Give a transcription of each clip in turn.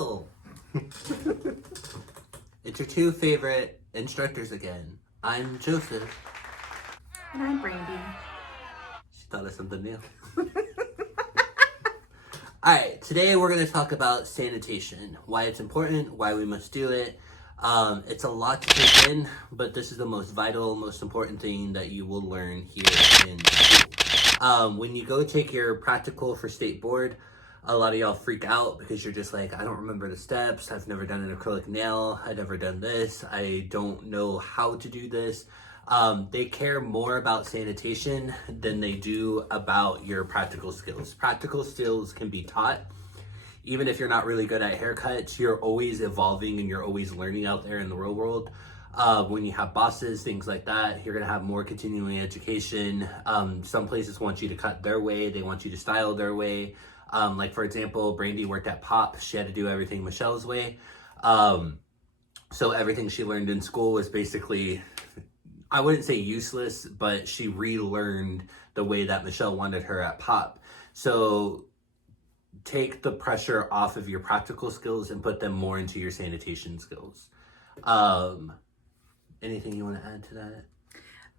Hello! It's your two favorite instructors again. I'm Joseph. And I'm Brandy. She thought of something new. Alright, today we're going to talk about sanitation. Why it's important, why we must do it. It's a lot to take in, but this is the most vital, most important thing that you will learn here in school. When you go take your practical for state board, a lot of y'all freak out because you're just like, I don't remember the steps. I've never done an acrylic nail. I've never done this. I don't know how to do this. They care more about sanitation than they do about your practical skills. Practical skills can be taught. Even if you're not really good at haircuts, you're always evolving and you're always learning out there in the real world. When you have bosses, things like that, you're going to have more continuing education. Some places want you to cut their way. They want you to style their way. Like for example, Brandy worked at Pop. She had to do everything Michelle's way. So everything she learned in school was basically, I wouldn't say useless, but she relearned the way that Michelle wanted her at Pop. So take the pressure off of your practical skills and put them more into your sanitation skills. Anything you want to add to that?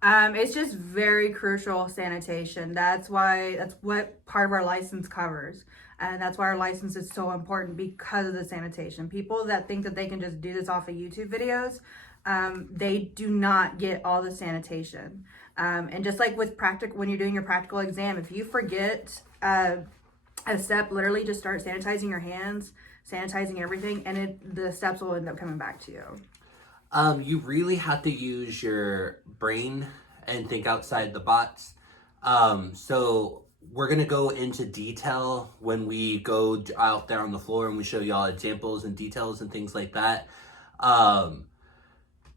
It's just very crucial, sanitation. That's what part of our license covers. And that's why our license is so important, because of the sanitation. People that think that they can just do this off of YouTube videos, they do not get all the sanitation. And just like with when you're doing your practical exam, if you forget a step, literally just start sanitizing your hands, sanitizing everything, and the steps will end up coming back to you. You really have to use your brain and think outside the box. So we're going to go into detail when we go out there on the floor and we show y'all examples and details and things like that.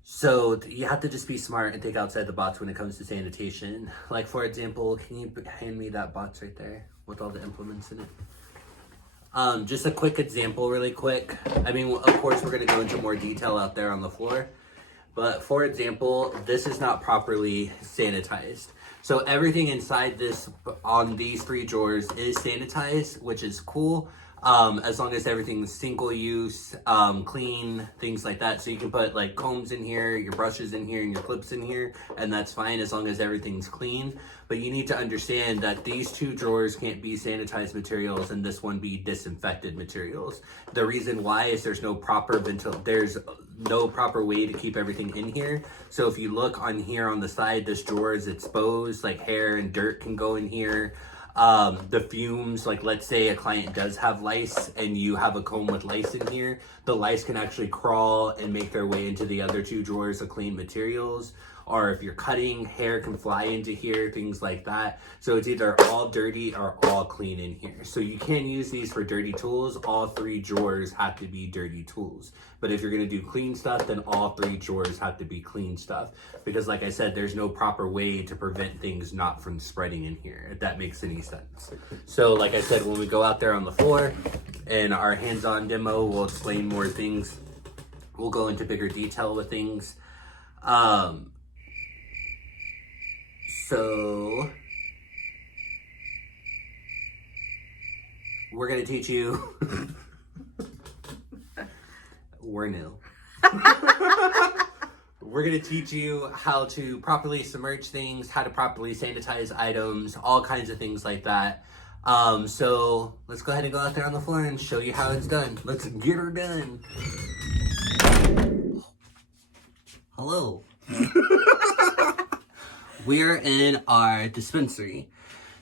So you have to just be smart and think outside the box when it comes to sanitation. Like for example, can you hand me that box right there with all the implements in it? Just a quick example really quick. I mean, of course, we're going to go into more detail out there on the floor. But for example, this is not properly sanitized. So everything inside this, on these three drawers, is sanitized, which is cool. As long as everything's single use, clean, things like that. So you can put like combs in here, your brushes in here, and your clips in here, and that's fine as long as everything's clean. But you need to understand that these two drawers can't be sanitized materials and this one be disinfected materials. The reason why is there's no proper way to keep everything in here. So if you look on here on the side, this drawer is exposed, like hair and dirt can go in here. The fumes, like let's say a client does have lice and you have a comb with lice in here, the lice can actually crawl and make their way into the other two drawers of clean materials. Or if you're cutting, hair can fly into here, things like that. So it's either all dirty or all clean in here. So you can't use these for dirty tools. All three drawers have to be dirty tools. But if you're gonna do clean stuff, then all three drawers have to be clean stuff. Because like I said, there's no proper way to prevent things not from spreading in here, if that makes any sense. So like I said, when we go out there on the floor and our hands-on demo, we'll explain more things. We'll go into bigger detail with things. So we're going to teach you, we're new. We're going to teach you how to properly submerge things, how to properly sanitize items, all kinds of things like that. So let's go ahead and go out there on the floor and show you how it's done. Let's get her done. Hello. We're in our dispensary.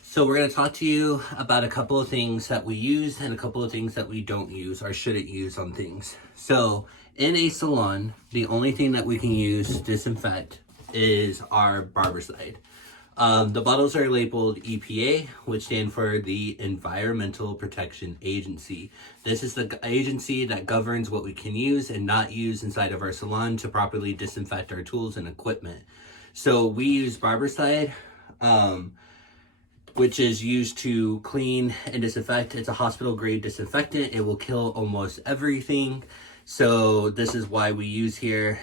So we're going to talk to you about a couple of things that we use and a couple of things that we don't use or shouldn't use on things. So in a salon, the only thing that we can use to disinfect is our barber side. The bottles are labeled EPA, which stand for the Environmental Protection Agency. This is the agency that governs what we can use and not use inside of our salon to properly disinfect our tools and equipment. So we use Barbicide, which is used to clean and disinfect. It's a hospital grade disinfectant. It will kill almost everything. So this is why we use here.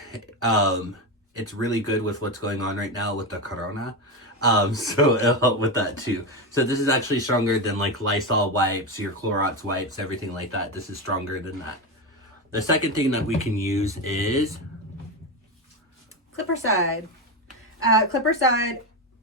It's really good with what's going on right now with the corona. So it'll help with that too. So this is actually stronger than like Lysol wipes, your Clorox wipes, everything like that. This is stronger than that. The second thing that we can use is Clipper side. Clipper side,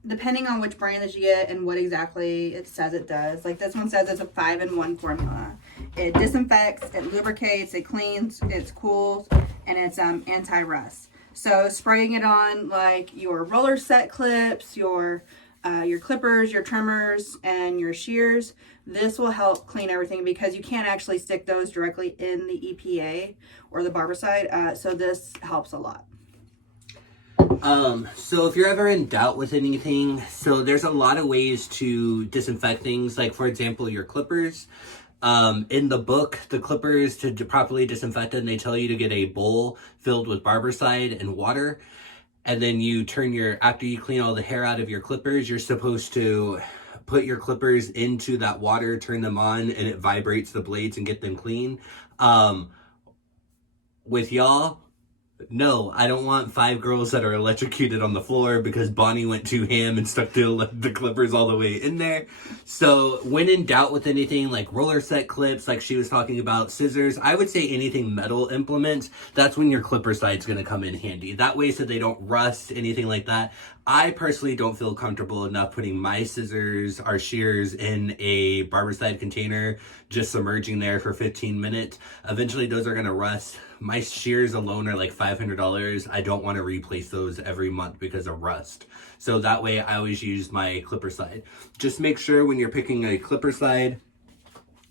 depending on which brand that you get and what exactly it says it does. Like this one says it's a 5-in-1 formula. It disinfects, it lubricates, it cleans, it cools, and it's anti-rust. So spraying it on like your roller set clips, your clippers, your trimmers, and your shears, this will help clean everything because you can't actually stick those directly in the EPA or the barbicide. So this helps a lot. So if you're ever in doubt with anything, so there's a lot of ways to disinfect things. Like for example, your clippers. In the book, the clippers to properly disinfect them, they tell you to get a bowl filled with barbicide and water. And then you after you clean all the hair out of your clippers, you're supposed to put your clippers into that water, turn them on, and it vibrates the blades and get them clean. With y'all, no, I don't want 5 girls that are electrocuted on the floor because Bonnie went too ham and stuck the clippers all the way in there. So when in doubt with anything like roller set clips, like she was talking about, scissors, I would say anything metal implements, that's when your clipper side's going to come in handy. That way so they don't rust, anything like that. I personally don't feel comfortable enough putting my scissors or shears in a barbicide container, just submerging there for 15 minutes. Eventually those are going to rust. My shears alone are like $500. I don't want to replace those every month because of rust. So that way I always use my clipper side. Just make sure when you're picking a clipper side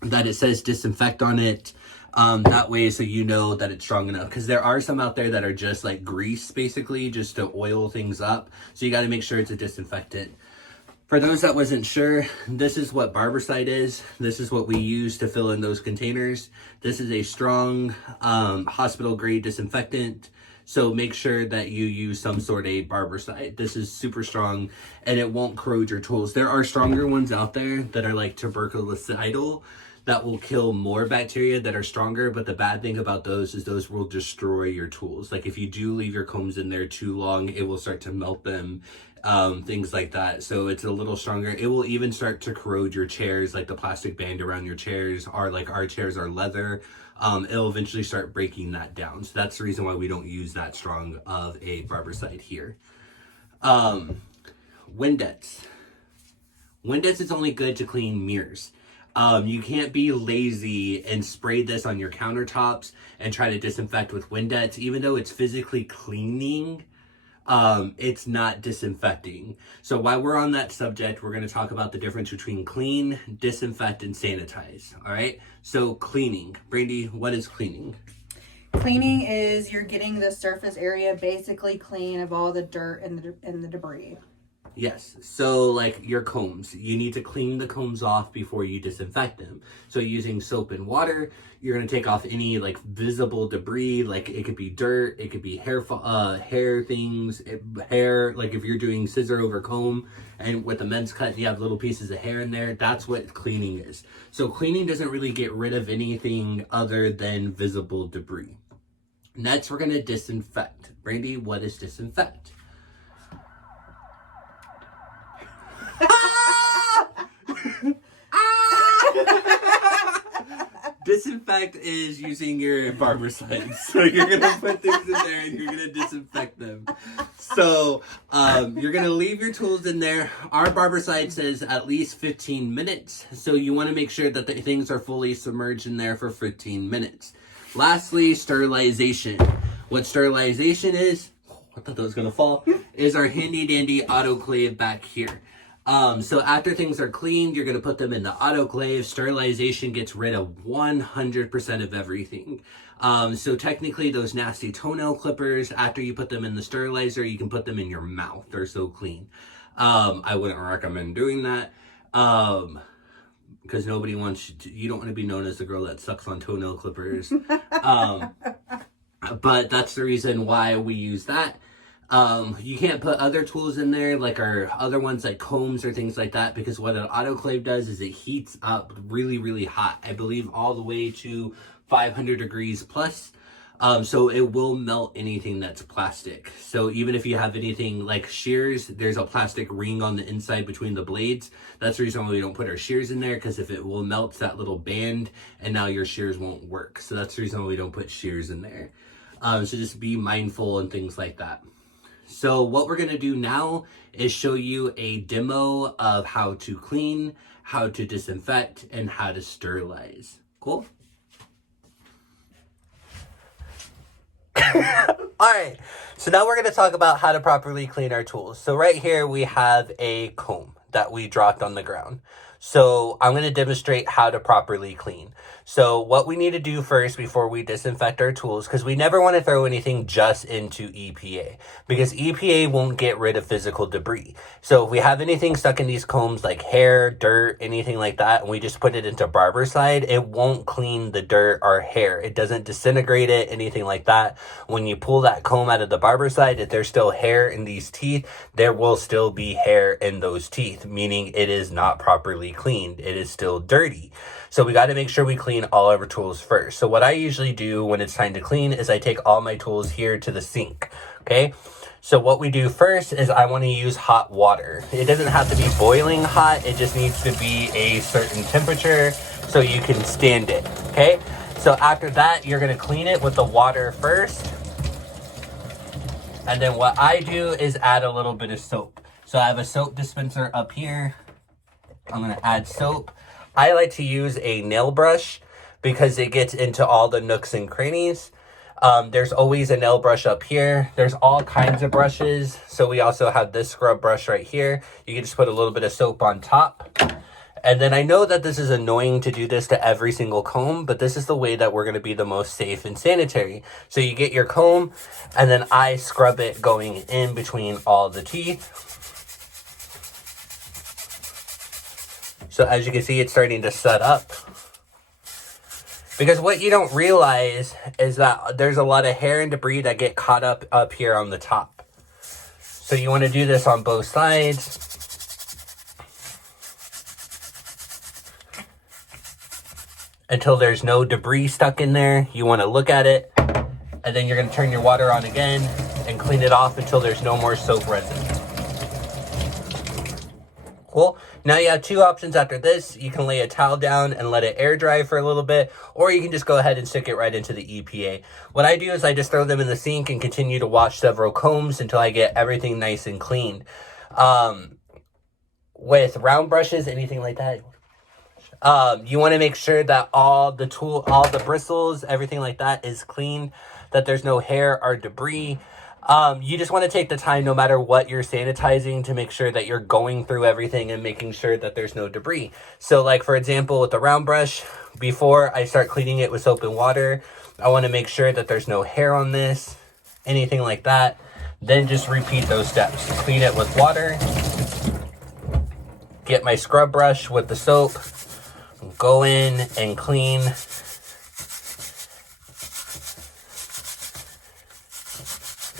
that it says disinfect on it. That way so you know that it's strong enough, because there are some out there that are just like grease basically just to oil things up. So you got to make sure it's a disinfectant. For those that wasn't sure, this is what barbicide is. This is what we use to fill in those containers. This is a strong hospital grade disinfectant. So make sure that you use some sort of barbicide. This is super strong and it won't corrode your tools. There are stronger ones out there that are like tuberculocidal that will kill more bacteria that are stronger. But the bad thing about those is those will destroy your tools. Like if you do leave your combs in there too long, it will start to melt them. Things like that. So it's a little stronger. It will even start to corrode your chairs, like the plastic band around your chairs, or like our chairs are leather. It'll eventually start breaking that down. So that's the reason why we don't use that strong of a barbicide here. Windex. Windex is only good to clean mirrors. You can't be lazy and spray this on your countertops and try to disinfect with Windex, even though it's physically cleaning. It's not disinfecting. So while we're on that subject, we're going to talk about the difference between clean, disinfect, and sanitize. All right. So cleaning. Brandy, what is cleaning? Cleaning is you're getting the surface area basically clean of all the dirt and the debris. Yes. So like your combs, you need to clean the combs off before you disinfect them. So using soap and water, you're going to take off any like visible debris. Like it could be dirt, it could be hair things, hair. Like if you're doing scissor over comb and with a men's cut, you have little pieces of hair in there. That's what cleaning is. So cleaning doesn't really get rid of anything other than visible debris. Next, we're going to disinfect. Brandy, what is disinfect? Disinfect is using your barbicide. So you're going to put things in there and you're going to disinfect them. So you're going to leave your tools in there. Our barbicide says at least 15 minutes. So you want to make sure that the things are fully submerged in there for 15 minutes. Lastly, sterilization. What sterilization is, I thought that was going to fall, is our handy dandy autoclave back here. So after things are cleaned, you're going to put them in the autoclave. Sterilization gets rid of 100% of everything. So technically those nasty toenail clippers, after you put them in the sterilizer, you can put them in your mouth. They're so clean. I wouldn't recommend doing that. Because nobody wants you don't want to be known as the girl that sucks on toenail clippers. But that's the reason why we use that. You can't put other tools in there like our other ones like combs or things like that, because what an autoclave does is it heats up really, really hot. I believe all the way to 500 degrees plus. So it will melt anything that's plastic. So even if you have anything like shears, there's a plastic ring on the inside between the blades. That's the reason why we don't put our shears in there, because if it will melt that little band and now your shears won't work. So that's the reason why we don't put shears in there. So just be mindful and things like that. So what we're going to do now is show you a demo of how to clean, how to disinfect, and how to sterilize. Cool? All right, so now we're going to talk about how to properly clean our tools. So right here we have a comb that we dropped on the ground. So I'm going to demonstrate how to properly clean. So what we need to do first before we disinfect our tools, because we never want to throw anything just into EPA, because EPA won't get rid of physical debris. So if we have anything stuck in these combs like hair, dirt, anything like that, and we just put it into Barbicide, it won't clean the dirt or hair. It doesn't disintegrate it, anything like that. When you pull that comb out of the Barbicide, if there's still hair in these teeth, there will still be hair in those teeth, meaning it is not properly cleaned. It is still dirty. So we got to make sure we clean all of our tools first. So what I usually do when it's time to clean is I take all my tools here to the sink. Okay. So what we do first is I want to use hot water. It doesn't have to be boiling hot. It just needs to be a certain temperature so you can stand it. Okay. So after that, you're going to clean it with the water first. And then what I do is add a little bit of soap. So I have a soap dispenser up here. I'm going to add soap. I like to use a nail brush because it gets into all the nooks and crannies. There's always a nail brush up here. There's all kinds of brushes. So we also have this scrub brush right here. You can just put a little bit of soap on top. And then I know that this is annoying to do this to every single comb, but this is the way that we're going to be the most safe and sanitary. So you get your comb, and then I scrub it going in between all the teeth. So as you can see, it's starting to set up. Because what you don't realize is that there's a lot of hair and debris that get caught up here on the top. So you want to do this on both sides. Until there's no debris stuck in there. You want to look at it. And then you're going to turn your water on again and clean it off until there's no more soap residue. Cool. Now you have two options after this. You can lay a towel down and let it air dry for a little bit, or you can just go ahead and stick it right into the EPA. What I do is I just throw them in the sink and continue to wash several combs until I get everything nice and clean. With round brushes, anything like that, you want to make sure that all the bristles, everything like that is clean, that there's no hair or debris. You just want to take the time, no matter what you're sanitizing, to make sure that you're going through everything and making sure that there's no debris. So like, for example, with the round brush, before I start cleaning it with soap and water, I want to make sure that there's no hair on this, anything like that. Then just repeat those steps. Clean it with water. Get my scrub brush with the soap. Go in and clean.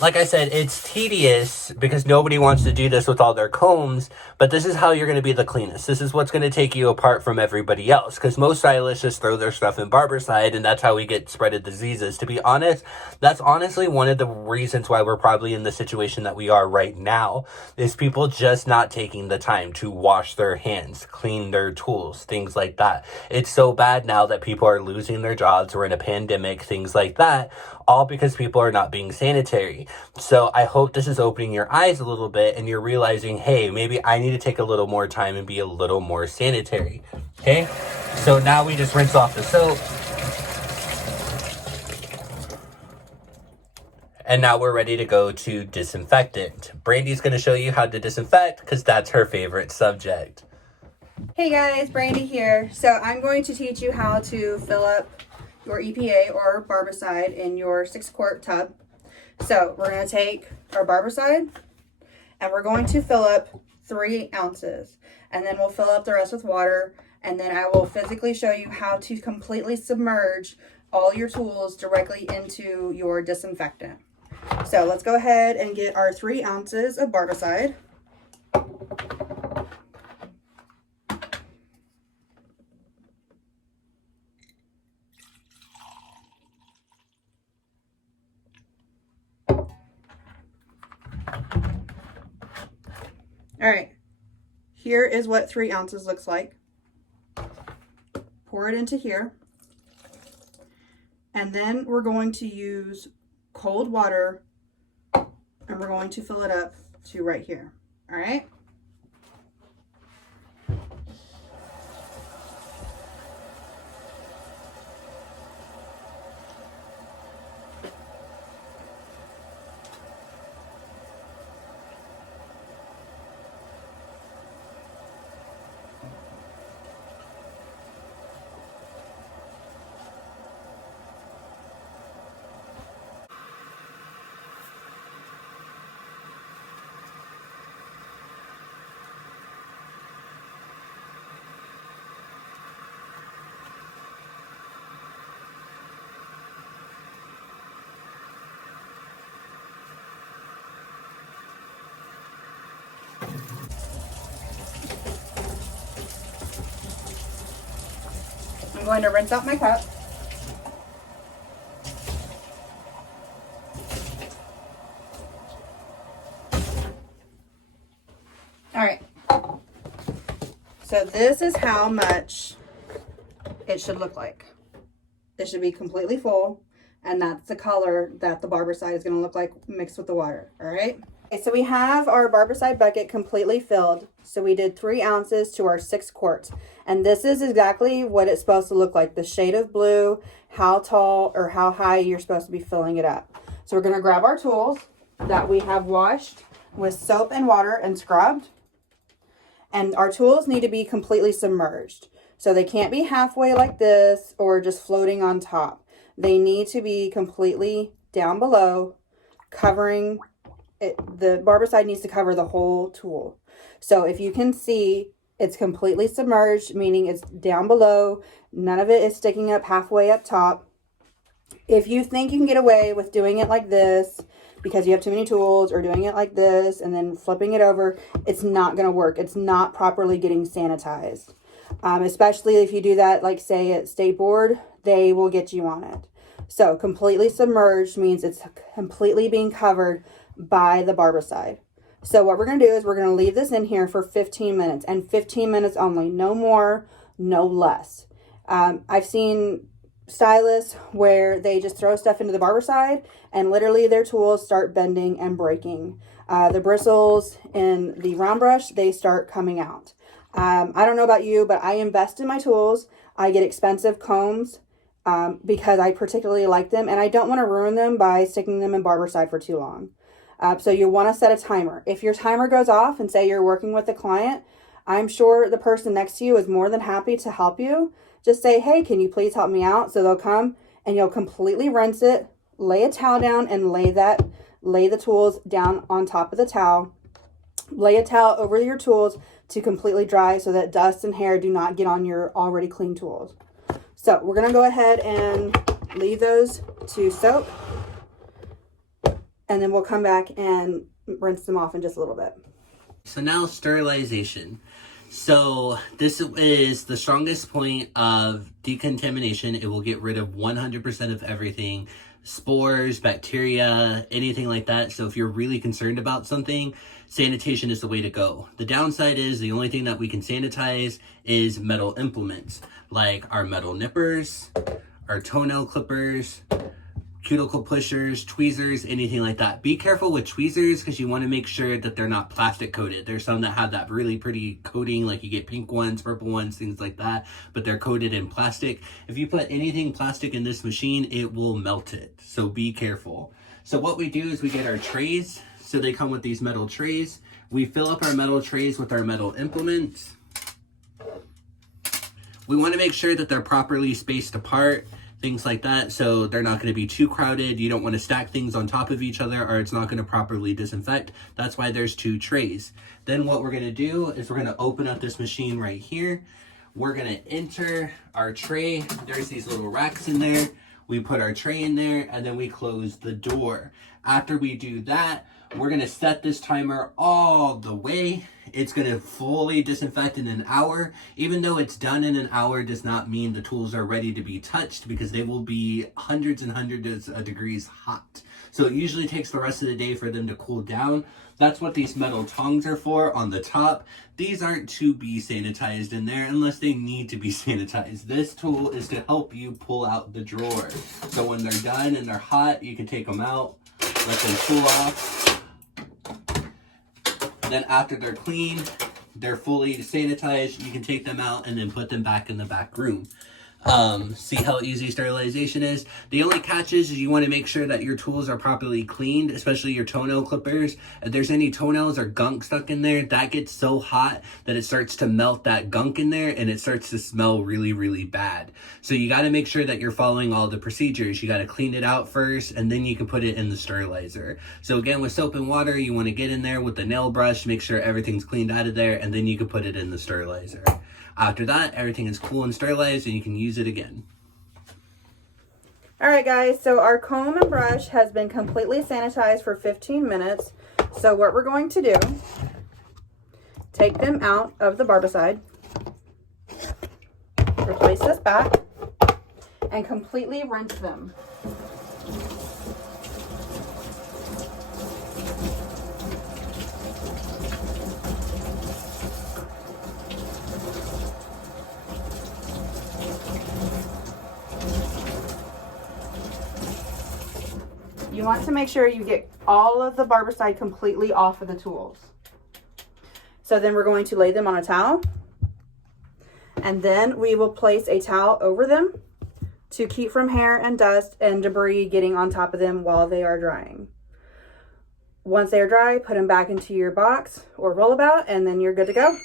Like I said, it's tedious because nobody wants to do this with all their combs, but this is how you're going to be the cleanest. This is what's going to take you apart from everybody else, because most stylists just throw their stuff in Barbicide, and that's how we get spreaded diseases. To be honest, that's honestly one of the reasons why we're probably in the situation that we are right now, is people just not taking the time to wash their hands, clean their tools, things like that. It's so bad now that people are losing their jobs. We're in a pandemic, things like that, all because people are not being sanitary. So I hope this is opening your eyes a little bit and you're realizing, hey, maybe I need to take a little more time and be a little more sanitary. Okay? So now we just rinse off the soap. And now we're ready to go to disinfectant. Brandy's going to show you how to disinfect because that's her favorite subject. Hey guys, Brandy here. So I'm going to teach you how to fill up your EPA or Barbicide in your 6-quart tub. So we're going to take our Barbicide and we're going to fill up 3 ounces, and then we'll fill up the rest with water, and then I will physically show you how to completely submerge all your tools directly into your disinfectant. So let's go ahead and get our 3 ounces of Barbicide. All right, here is what 3 ounces looks like. Pour it into here. And then we're going to use cold water and we're going to fill it up to right here. All right. I'm going to rinse out my cup. All right. So this is how much it should look like. It should be completely full, and that's the color that the barbicide is going to look like mixed with the water. All right. Okay, so we have our barbicide bucket completely filled. So we did 3 ounces to our 6 quarts. And this is exactly what it's supposed to look like. The shade of blue, how tall or how high you're supposed to be filling it up. So we're going to grab our tools that we have washed with soap and water and scrubbed. And our tools need to be completely submerged. So they can't be halfway like this or just floating on top. They need to be completely down below, covering it. The barbicide needs to cover the whole tool. So if you can see, it's completely submerged, meaning it's down below. None of it is sticking up halfway up top. If you think you can get away with doing it like this because you have too many tools, or doing it like this and then flipping it over, it's not going to work. It's not properly getting sanitized. Especially if you do that, like say at State Board, they will get you on it. So completely submerged means it's completely being covered by the barbicide. So what we're going to do is we're going to leave this in here for 15 minutes and 15 minutes only. No more, no less. I've seen stylists where they just throw stuff into the barbicide and literally their tools start bending and breaking. The bristles in the round brush, they start coming out. I don't know about you, but I invest in my tools. I get expensive combs because I particularly like them, and I don't want to ruin them by sticking them in barbicide for too long. So you want to set a timer. If your timer goes off and say you're working with a client, I'm sure the person next to you is more than happy to help you. Just say, hey, can you please help me out? So they'll come and you'll completely rinse it, lay a towel down and lay the tools down on top of the towel. Lay a towel over your tools to completely dry so that dust and hair do not get on your already clean tools. So we're going to go ahead and leave those to soak. And then we'll come back and rinse them off in just a little bit. So now sterilization. So this is the strongest point of decontamination. It will get rid of 100% of everything. Spores, bacteria, anything like that. So if you're really concerned about something, sanitation is the way to go. The downside is the only thing that we can sanitize is metal implements, like our metal nippers, our toenail clippers, cuticle pushers, tweezers, anything like that. Be careful with tweezers because you want to make sure that they're not plastic coated. There's some that have that really pretty coating, like you get pink ones, purple ones, things like that, but they're coated in plastic. If you put anything plastic in this machine, it will melt it. So be careful. So what we do is we get our trays. So they come with these metal trays. We fill up our metal trays with our metal implements. We want to make sure that they're properly spaced apart, things like that, so they're not going to be too crowded. You don't want to stack things on top of each other or it's not going to properly disinfect. That's why there's 2 trays. Then what we're going to do is we're going to open up this machine right here. We're going to enter our tray. There's these little racks in there. We put our tray in there and then we close the door. After we do that, we're gonna set this timer all the way. It's gonna fully disinfect in an hour. Even though it's done in an hour does not mean the tools are ready to be touched, because they will be hundreds and hundreds of degrees hot. So it usually takes the rest of the day for them to cool down. That's what these metal tongs are for on the top. These aren't to be sanitized in there unless they need to be sanitized. This tool is to help you pull out the drawer. So when they're done and they're hot, you can take them out, let them cool off. Then after they're clean, they're fully sanitized, you can take them out and then put them back in the back room. See how easy sterilization is? The only catch is you want to make sure that your tools are properly cleaned, especially your toenail clippers. If there's any toenails or gunk stuck in there, that gets so hot that it starts to melt that gunk in there and it starts to smell really, really bad. So you got to make sure that you're following all the procedures. You got to clean it out first and then you can put it in the sterilizer. So again, with soap and water, you want to get in there with the nail brush, make sure everything's cleaned out of there, and then you can put it in the sterilizer. After that, everything is cool and sterilized and you can use it again. All right, guys, so our comb and brush has been completely sanitized for 15 minutes. So what we're going to do, take them out of the barbicide, replace this back, and completely rinse them. You want to make sure you get all of the barbicide completely off of the tools. So then we're going to lay them on a towel, and then we will place a towel over them to keep from hair and dust and debris getting on top of them while they are drying. Once they are dry, put them back into your box or rollabout, and then you're good to go.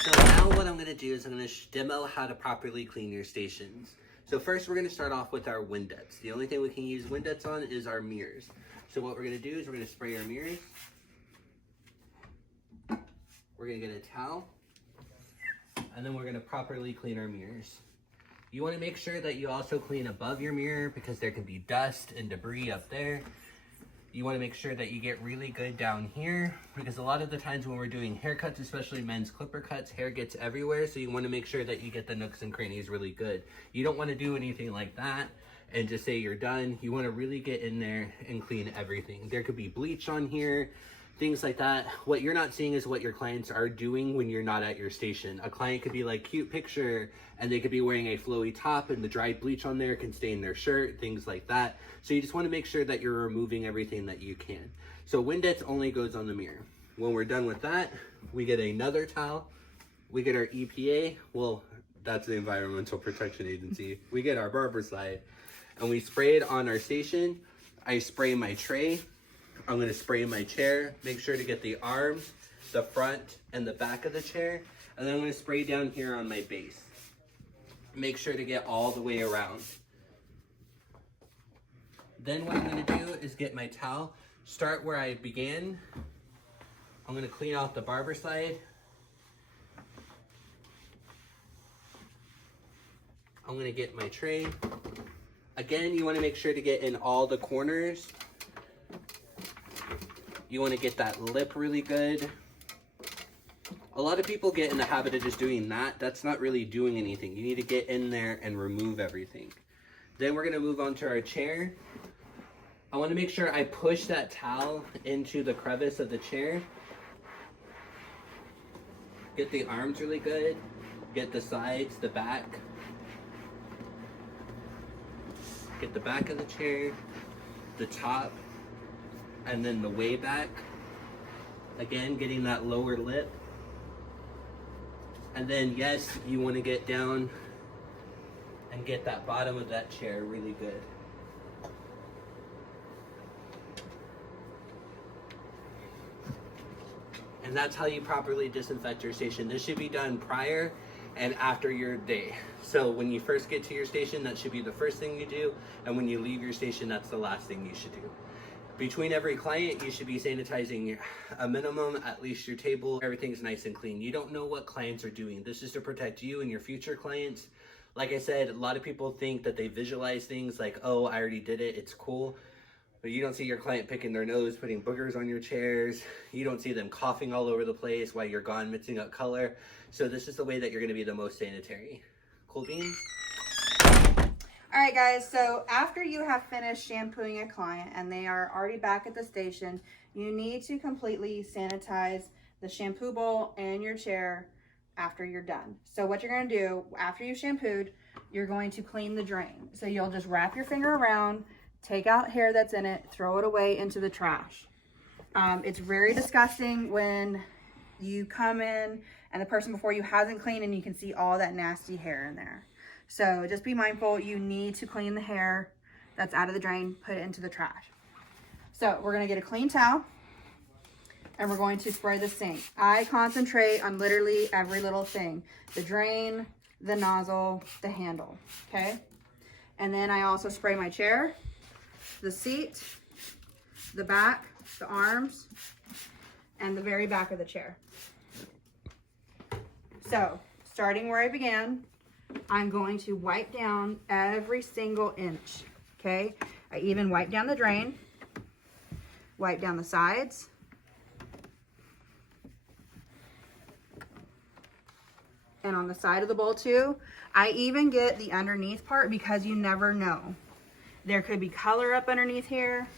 So now what I'm going to do is I'm going to demo how to properly clean your stations. So first we're going to start off with our Windettes. The only thing we can use Windettes on is our mirrors. So what we're going to do is we're going to spray our mirrors. We're going to get a towel. And then we're going to properly clean our mirrors. You want to make sure that you also clean above your mirror because there can be dust and debris up there. You want to make sure that you get really good down here because a lot of the times when we're doing haircuts, especially men's clipper cuts, hair gets everywhere. So you want to make sure that you get the nooks and crannies really good. You don't want to do anything like that and just say you're done. You want to really get in there and clean everything. There could be bleach on here, things like that. What you're not seeing is what your clients are doing when you're not at your station. A client could be like, cute picture, and they could be wearing a flowy top and the dried bleach on there can stain their shirt, things like that. So you just want to make sure that you're removing everything that you can. So Windettes only goes on the mirror. When we're done with that, we get another towel. We get our EPA. Well, that's the Environmental Protection Agency. We get our Barbicide and we spray it on our station. I spray my tray. I'm going to spray my chair. Make sure to get the arms, the front, and the back of the chair. And then I'm going to spray down here on my base. Make sure to get all the way around. Then what I'm going to do is get my towel, start where I began. I'm going to clean off the Barbicide. I'm going to get my tray. Again, you want to make sure to get in all the corners. You want to get that lip really good. A lot of people get in the habit of just doing that. That's not really doing anything. You need to get in there and remove everything. Then we're going to move on to our chair. I want to make sure I push that towel into the crevice of the chair. Get the arms really good. Get the sides, the back. Get the back of the chair, the top, and then the way back. Again, getting that lower lip. And then, yes, you want to get down and get that bottom of that chair really good. And that's how you properly disinfect your station. This should be done prior and after your day. So when you first get to your station, that should be the first thing you do. And when you leave your station, that's the last thing you should do. Between every client, you should be sanitizing a minimum, at least your table. Everything's nice and clean. You don't know what clients are doing. This is to protect you and your future clients. Like I said, a lot of people think that they visualize things like, oh, I already did it, it's cool. But you don't see your client picking their nose, putting boogers on your chairs. You don't see them coughing all over the place while you're gone mixing up color. So this is the way that you're gonna be the most sanitary. Cool beans? All right, guys, so after you have finished shampooing a client and they are already back at the station, you need to completely sanitize the shampoo bowl and your chair after you're done. So what you're gonna do, after you've shampooed, you're going to clean the drain. So you'll just wrap your finger around, take out hair that's in it, throw it away into the trash. It's very disgusting when you come in and the person before you hasn't cleaned and you can see all that nasty hair in there. So just be mindful, you need to clean the hair that's out of the drain, put it into the trash. So we're gonna get a clean towel and we're going to spray the sink. I concentrate on literally every little thing. The drain, the nozzle, the handle, okay? And then I also spray my chair, the seat, the back, the arms, and the very back of the chair. So starting where I began, I'm going to wipe down every single inch, okay? I even wipe down the drain, wipe down the sides, and on the side of the bowl too. I even get the underneath part because you never know. There could be color up underneath here.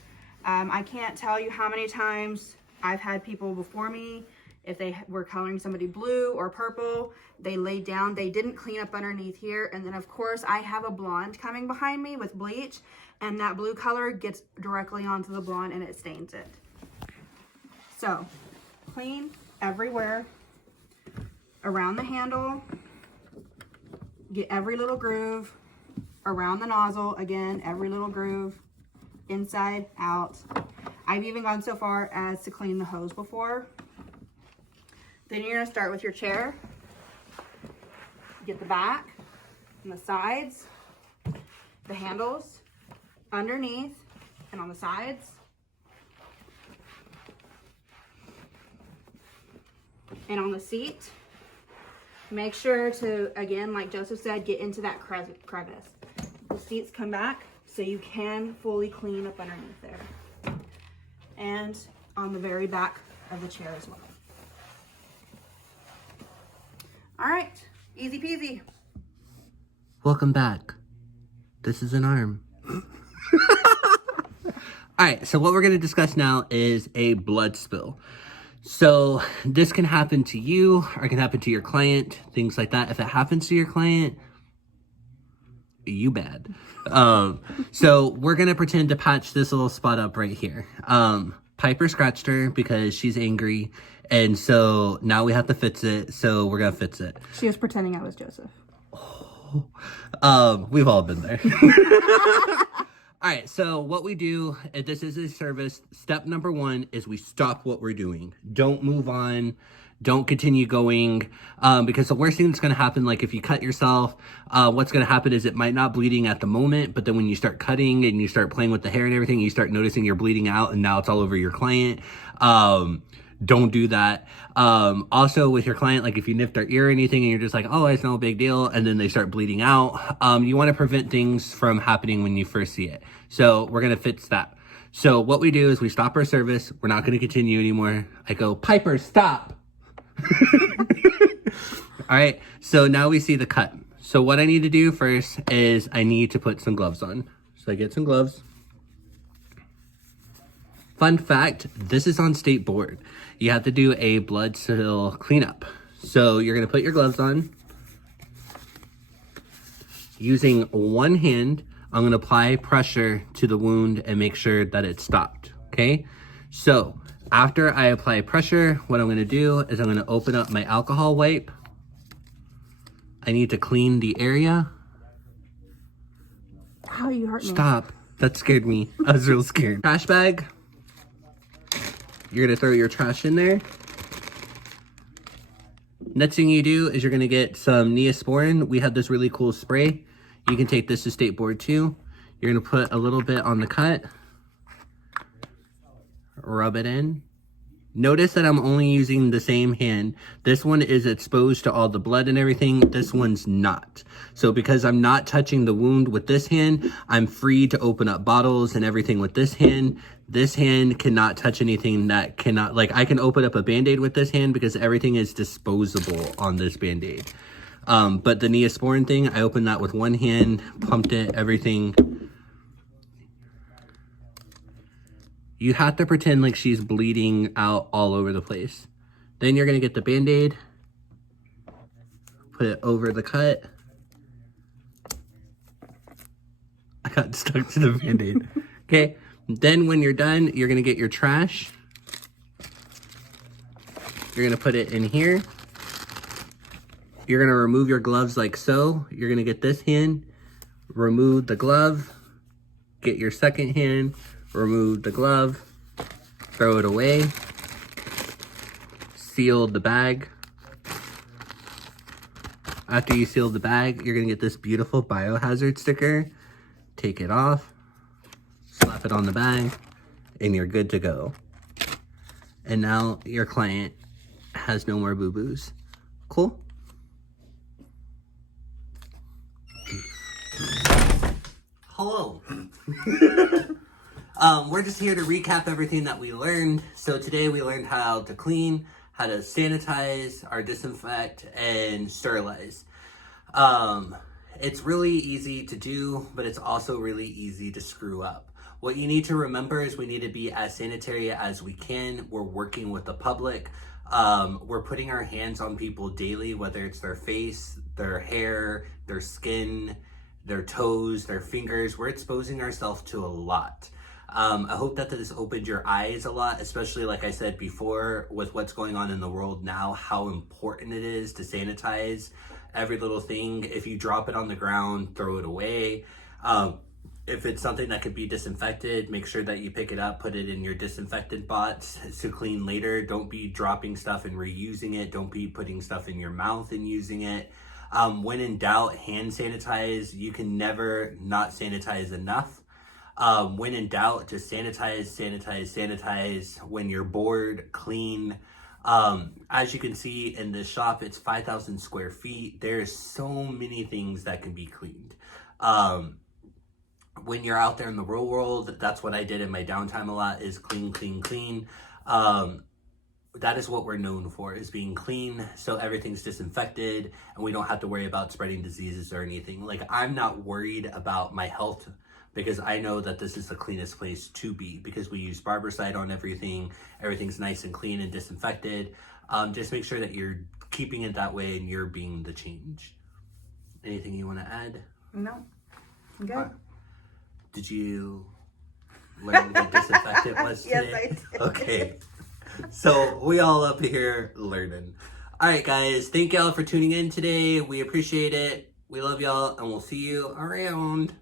I can't tell you how many times I've had people before me, if they were coloring somebody blue or purple, they laid down, they didn't clean up underneath here. And then of course I have a blonde coming behind me with bleach, and that blue color gets directly onto the blonde and it stains it. So clean everywhere, around the handle, get every little groove, around the nozzle, again, every little groove, inside, out. I've even gone so far as to clean the hose before. Then you're gonna start with your chair. Get the back and the sides, the handles, underneath and on the sides. And on the seat, make sure to, again, like Joseph said, get into that crevice. The seats come back so you can fully clean up underneath there. And on the very back of the chair as well. All right, easy peasy. Welcome back. This is an arm. All right, so what we're going to discuss now is a blood spill. So this can happen to you or it can happen to your client, things like that. If it happens to your client, you bad. So we're going to pretend to patch this little spot up right here. Piper scratched her because she's angry. And so now we have to fix it. So we're going to fix it. She was pretending I was Joseph. We've all been there. All right, so what we do, if this is a service, step number one is we stop what we're doing. Don't move on. Don't continue going, because the worst thing that's going to happen, like if you cut yourself, what's going to happen is it might not bleeding at the moment, but then when you start cutting and you start playing with the hair and everything, you start noticing you're bleeding out and now it's all over your client. Don't do that. Also with your client, like if you nipped their ear or anything and you're just like, oh, it's no big deal, and then they start bleeding out, you want to prevent things from happening when you first see it. So we're going to fix that. So what we do is we stop our service. We're not going to continue anymore. I go, Piper, stop. All right, so now we see the cut. So what I need to do first is I need to put some gloves on. So I get some gloves. Fun fact, this is on state board. You have to do a blood spill cleanup. So you're gonna put your gloves on. Using one hand, I'm gonna apply pressure to the wound and make sure that it stopped, okay? So after I apply pressure, what I'm gonna do is I'm gonna open up my alcohol wipe. I need to clean the area. Ow, you hurt me. Stop, that scared me. I was real scared. Trash bag. You're gonna throw your trash in there. Next thing you do is you're gonna get some Neosporin. We have this really cool spray. You can take this to state board too. You're gonna put a little bit on the cut. Rub it in. Notice that I'm only using the same hand. This one is exposed to all the blood and everything. This one's not. So because I'm not touching the wound with this hand, I'm free to open up bottles and everything with this hand. This hand cannot touch anything that cannot, like I can open up a Band-Aid with this hand because everything is disposable on this Band-Aid. But the Neosporin thing, I opened that with one hand, pumped it, everything. You have to pretend like she's bleeding out all over the place. Then you're going to get the Band-Aid, put it over the cut. I got stuck to the Band-Aid. Okay, then when you're done, you're going to get your trash. You're going to put it in here. You're going to remove your gloves like so. You're going to get this hand, remove the glove, get your second hand, remove the glove, throw it away, seal the bag. After you seal the bag, you're gonna get this beautiful biohazard sticker. Take it off, slap it on the bag, and you're good to go. And now your client has no more boo-boos. Cool? Hello. We're just here to recap everything that we learned. So today we learned how to clean, how to sanitize, or disinfect, and sterilize. It's really easy to do, but it's also really easy to screw up. What you need to remember is we need to be as sanitary as we can. We're working with the public. We're putting our hands on people daily, whether it's their face, their hair, their skin, their toes, their fingers. We're exposing ourselves to a lot. I hope that this opened your eyes a lot, especially like I said before, with what's going on in the world now, how important it is to sanitize every little thing. If you drop it on the ground, throw it away. If it's something that could be disinfected, make sure that you pick it up, put it in your disinfectant box to clean later. Don't be dropping stuff and reusing it. Don't be putting stuff in your mouth and using it. When in doubt, hand sanitize. You can never not sanitize enough. When in doubt, just sanitize, sanitize, sanitize. When you're bored, clean. As you can see in this shop, it's 5,000 square feet. There's so many things that can be cleaned. When you're out there in the real world, that's what I did in my downtime a lot, is clean, clean, clean. That is what we're known for, is being clean, so everything's disinfected and we don't have to worry about spreading diseases or anything. Like, I'm not worried about my health because I know that this is the cleanest place to be, because we use Barbicide on everything. Everything's nice and clean and disinfected. Just make sure that you're keeping it that way and you're being the change. Anything you want to add? No. I'm good. Did you learn what disinfectant was today? Yes, I did. Okay. So we all up here learning. All right, guys. Thank y'all for tuning in today. We appreciate it. We love y'all, and we'll see you around.